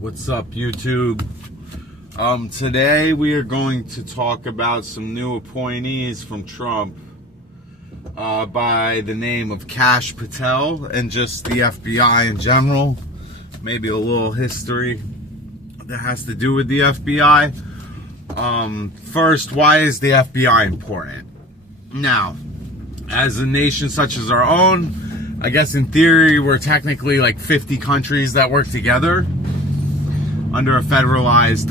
What's up, YouTube? Today we are going to talk about some new appointees from Trump by the name of Kash Pattel and just the FBI in general. Maybe a little history that has to do with the FBI. First, why is the FBI important? Now, as a nation such as our own, I guess in theory we're technically like 50 countries that work together under a federalized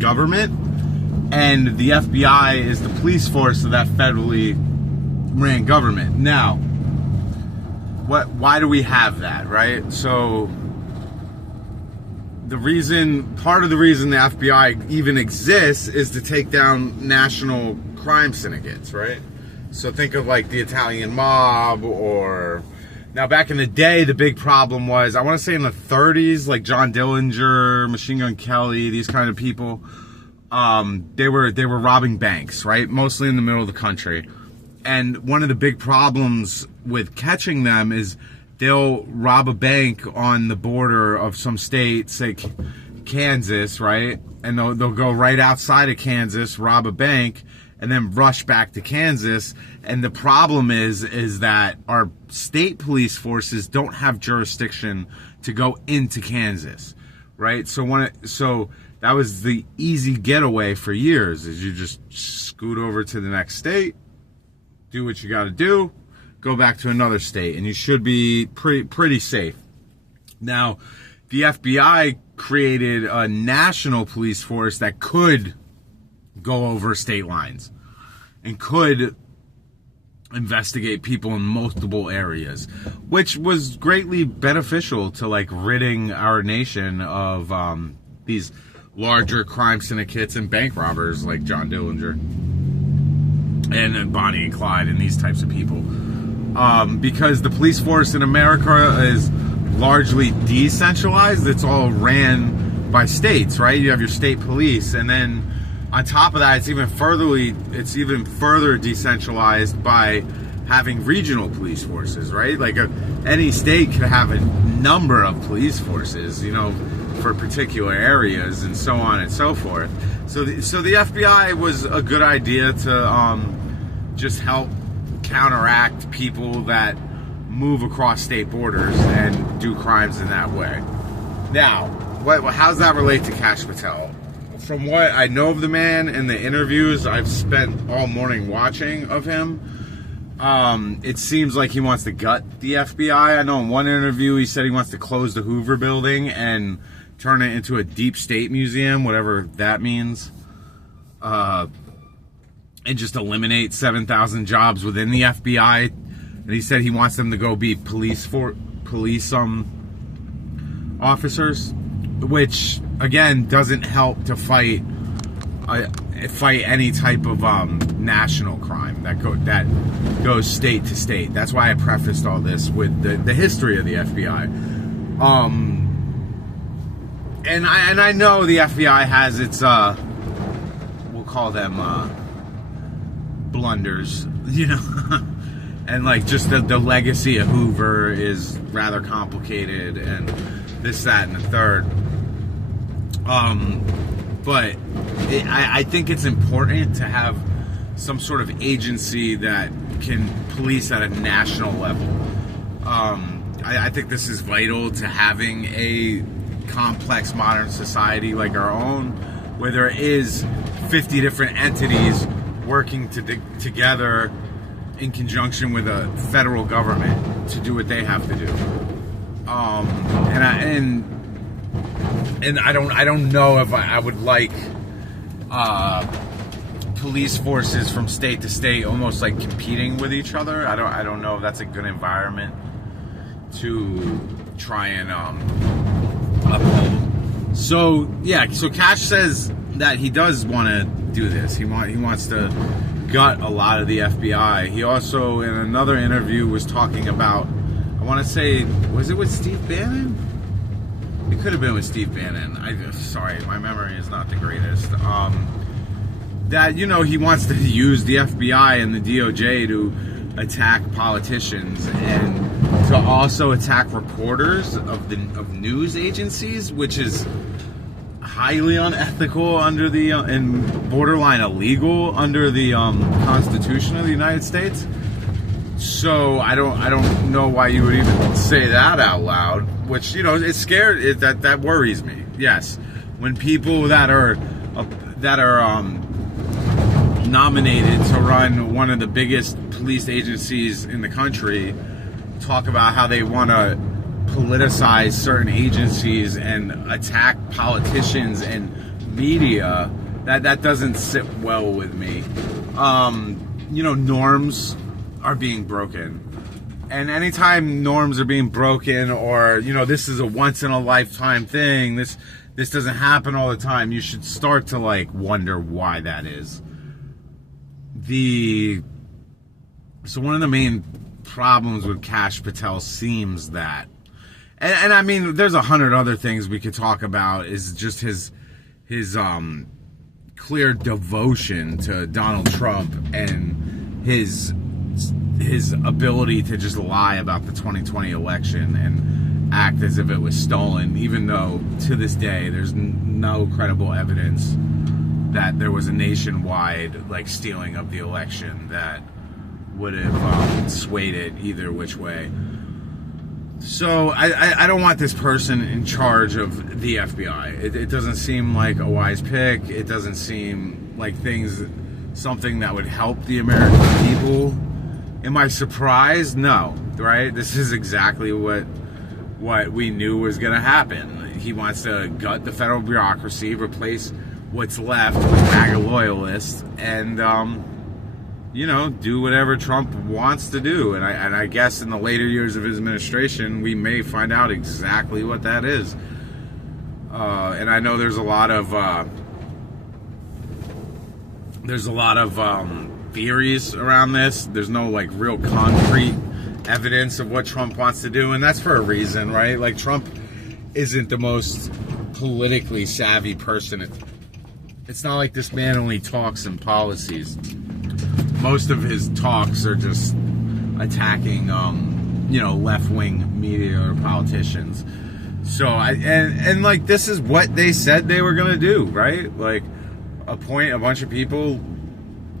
government, and the FBI is the police force of that federally ran government. Now, why do we have that, right? So part of the reason the FBI even exists is to take down national crime syndicates, right? So think of like the Italian mob, or now back in the day, the big problem was, I want to say in the 30s, like John Dillinger, Machine Gun Kelly, these kind of people, they were robbing banks, right? Mostly in the middle of the country. And one of the big problems with catching them is they'll rob a bank on the border of some state, say Kansas, right? And they'll go right outside of Kansas, rob a bank, and then rush back to Kansas. And the problem is that our state police forces don't have jurisdiction to go into Kansas, right? So that was the easy getaway for years, is you just scoot over to the next state, do what you got to do, go back to another state, and you should be pretty safe. Now, the FBI created a national police force that could go over state lines and could investigate people in multiple areas, which was greatly beneficial to like ridding our nation of these larger crime syndicates and bank robbers like John Dillinger and Bonnie and Clyde and these types of people, because the police force in America is largely decentralized. It's all ran by states, right? You have your state police, and then on top of that, it's even further decentralized by having regional police forces, right? Like any state could have a number of police forces, for particular areas, and so on and so forth. So the FBI was a good idea to just help counteract people that move across state borders and do crimes in that way. Now, how does that relate to Kash Pattel? From what I know of the man and the interviews I've spent all morning watching of him, it seems like he wants to gut the FBI. I know in one interview he said he wants to close the Hoover building and turn it into a deep state museum, whatever that means, and just eliminate 7,000 jobs within the FBI. And he said he wants them to go be police officers, which again doesn't help to fight any type of national crime that goes state to state. That's why I prefaced all this with the history of the FBI. And I know the FBI has its we'll call them blunders, and like just the legacy of Hoover is rather complicated, and this, that, and the third. But I think it's important to have some sort of agency that can police at a national level. I think this is vital to having a complex modern society like our own, where there is 50 different entities working together in conjunction with a federal government to do what they have to do. And I don't know if I would like police forces from state to state almost like competing with each other. I don't know if that's a good environment to try and uphold. So Kash says that he does want to do this. He wants to gut a lot of the FBI. He also, in another interview, was talking about, I want to say, was it with Steve Bannon? It could have been with Steve Bannon. Sorry, my memory is not the greatest. That, he wants to use the FBI and the DOJ to attack politicians and to also attack reporters of news agencies, which is highly unethical under the and borderline illegal under the Constitution of the United States. So I don't know why you would even say that out loud, which, you know, it's scary. That worries me. Yes, when people that are nominated to run one of the biggest police agencies in the country talk about how they want to politicize certain agencies and attack politicians and media, that doesn't sit well with me. You know, norms are being broken, and anytime norms are being broken, or, you know, this is a once in a lifetime thing, this doesn't happen all the time, you should start to like wonder why that is. So one of the main problems with Kash Pattel seems that, and I mean, there's 100 other things we could talk about, is just his clear devotion to Donald Trump and his ability to just lie about the 2020 election and act as if it was stolen, even though to this day there's no credible evidence that there was a nationwide like stealing of the election that would have swayed it either which way. So I don't want this person in charge of the FBI. It doesn't seem like a wise pick. It doesn't seem like something that would help the American people. Am I surprised? No, right? This is exactly what we knew was going to happen. He wants to gut the federal bureaucracy, replace what's left with MAGA loyalists, and you know, do whatever Trump wants to do. And I guess in the later years of his administration, we may find out exactly what that is. And I know there's a lot of theories around this. There's no like real concrete evidence of what Trump wants to do, and that's for a reason, right? Like, Trump isn't the most politically savvy person. It's not like this man only talks in policies. Most of his talks are just attacking, you know, left-wing media or politicians. So and like, this is what they said they were gonna do, right? Like, appoint a bunch of people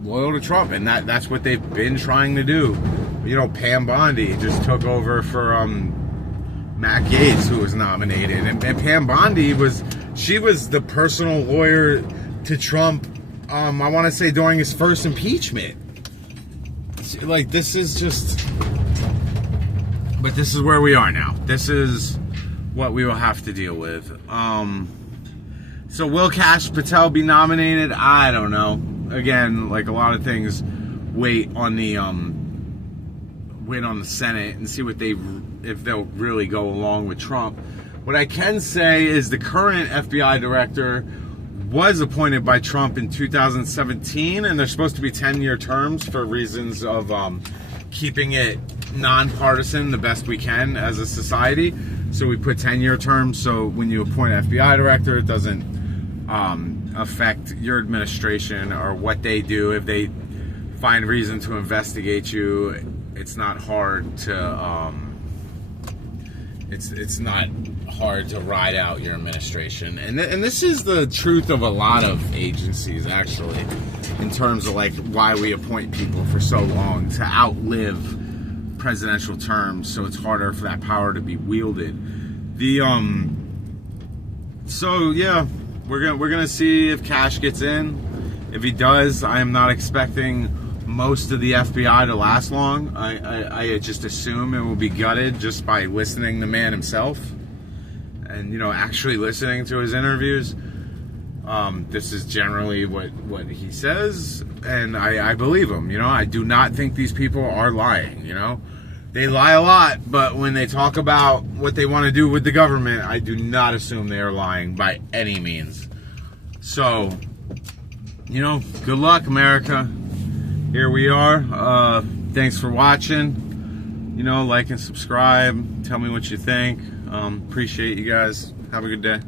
loyal to Trump, and that's what they've been trying to do. You know, Pam Bondi just took over for Matt Gaetz, who was nominated, and Pam Bondi was the personal lawyer to Trump. I want to say during his first impeachment. Like, this is just, but this is where we are now. This is what we will have to deal with. So will Kash Pattel be nominated? I don't know. Again, like a lot of things, wait on the Senate and see if they'll really go along with Trump. What I can say is the current FBI director was appointed by Trump in 2017, and they're supposed to be 10-year terms for reasons of keeping it nonpartisan the best we can as a society. So we put 10-year terms, so when you appoint an FBI director, it doesn't affect your administration or what they do. If they find reason to investigate you, it's not hard to it's not hard to ride out your administration. And this is the truth of a lot of agencies, actually, in terms of like why we appoint people for so long, to outlive presidential terms, so it's harder for that power to be wielded. So yeah, we're gonna see if Kash gets in. If he does, I am not expecting most of the FBI to last long. I just assume it will be gutted just by listening to the man himself, and, you know, actually listening to his interviews. This is generally what he says, and I believe him. You know, I do not think these people are lying. You know, they lie a lot, but when they talk about what they want to do with the government, I do not assume they are lying by any means. So, you know, good luck, America. Here we are. Thanks for watching. You know, like and subscribe. Tell me what you think. Appreciate you guys. Have a good day.